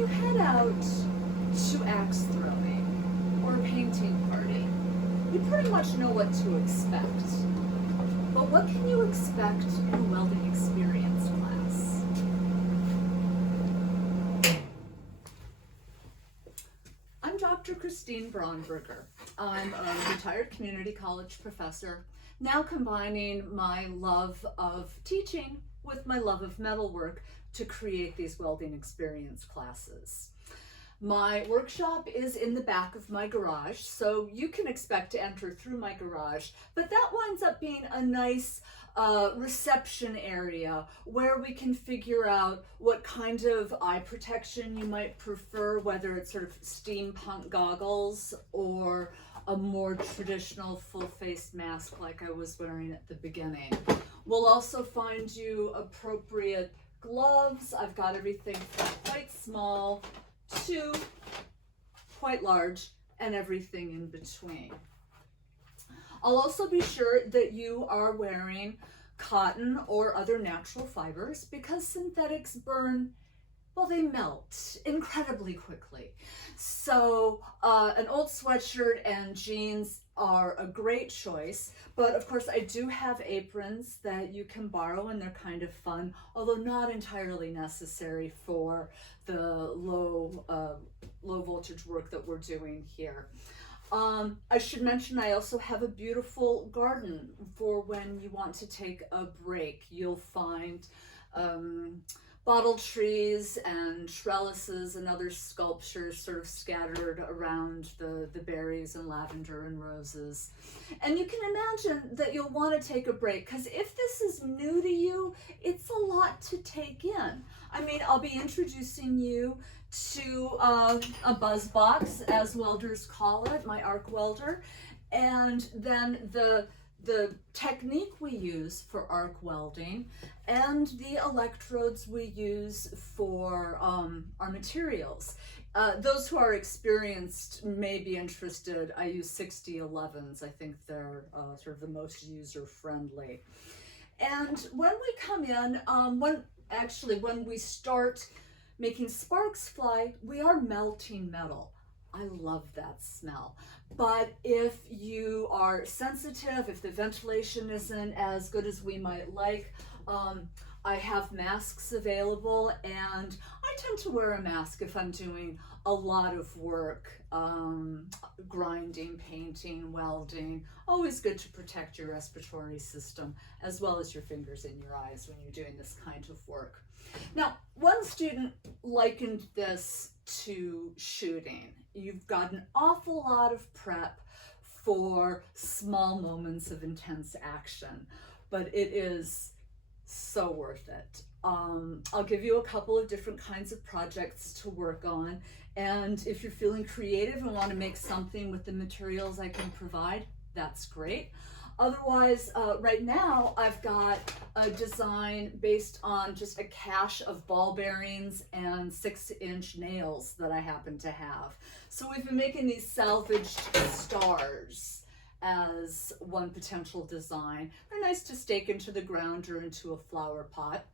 you head out to axe throwing or a painting party, you pretty much know what to expect. But what can you expect in a welding experience class? I'm Dr. Christine Braunberger. I'm a retired community college professor, now combining my love of teaching with my love of metalwork to create these welding experience classes. My workshop is in the back of my garage, so you can expect to enter through my garage, but that winds up being a nice reception area where we can figure out what kind of eye protection you might prefer, whether it's sort of steampunk goggles or a more traditional full-face mask like I was wearing at the beginning. We'll also find you appropriate gloves. I've got everything from quite small to quite large and everything in between. I'll also be sure that you are wearing cotton or other natural fibers because synthetics burn, well, they melt incredibly quickly. So an old sweatshirt and jeans are a great choice, but of course I do have aprons that you can borrow and they're kind of fun, although not entirely necessary for the low voltage work that we're doing here. I should mention I also have a beautiful garden for when you want to take a break. You'll find bottle trees and trellises and other sculptures sort of scattered around the berries and lavender and roses. And you can imagine that you'll want to take a break because if this is new to you, it's a lot to take in. I mean, I'll be introducing you to a buzz box, as welders call it, my arc welder, and then the technique we use for arc welding and the electrodes we use for our materials. Those who are experienced may be interested. I use 6011s. I think they're sort of the most user-friendly. And when we come in, when we start making sparks fly, we are melting metal. I love that smell. But if you are sensitive, if the ventilation isn't as good as we might like, I have masks available, and I tend to wear a mask if I'm doing a lot of work, grinding, painting, welding. Always good to protect your respiratory system as well as your fingers and your eyes when you're doing this kind of work. Now, one student likened this to shooting. You've got an awful lot of prep for small moments of intense action, but it is so worth it. I'll give you a couple of different kinds of projects to work on, and if you're feeling creative and want to make something with the materials I can provide, that's great. Otherwise, right now I've got a design based on just a cache of ball bearings and 6-inch nails that I happen to have. So we've been making these salvaged stars as one potential design. They're nice to stake into the ground or into a flower pot.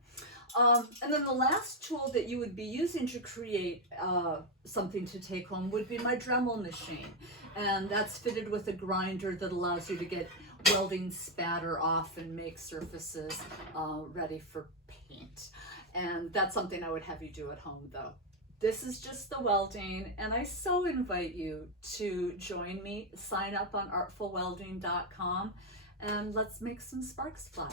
And then the last tool that you would be using to create something to take home would be my Dremel machine. And that's fitted with a grinder that allows you to get welding spatter off and make surfaces ready for paint. And that's something I would have you do at home though. This is just the welding, and I so invite you to join me. Sign up on artfulwelding.com and let's make some sparks fly.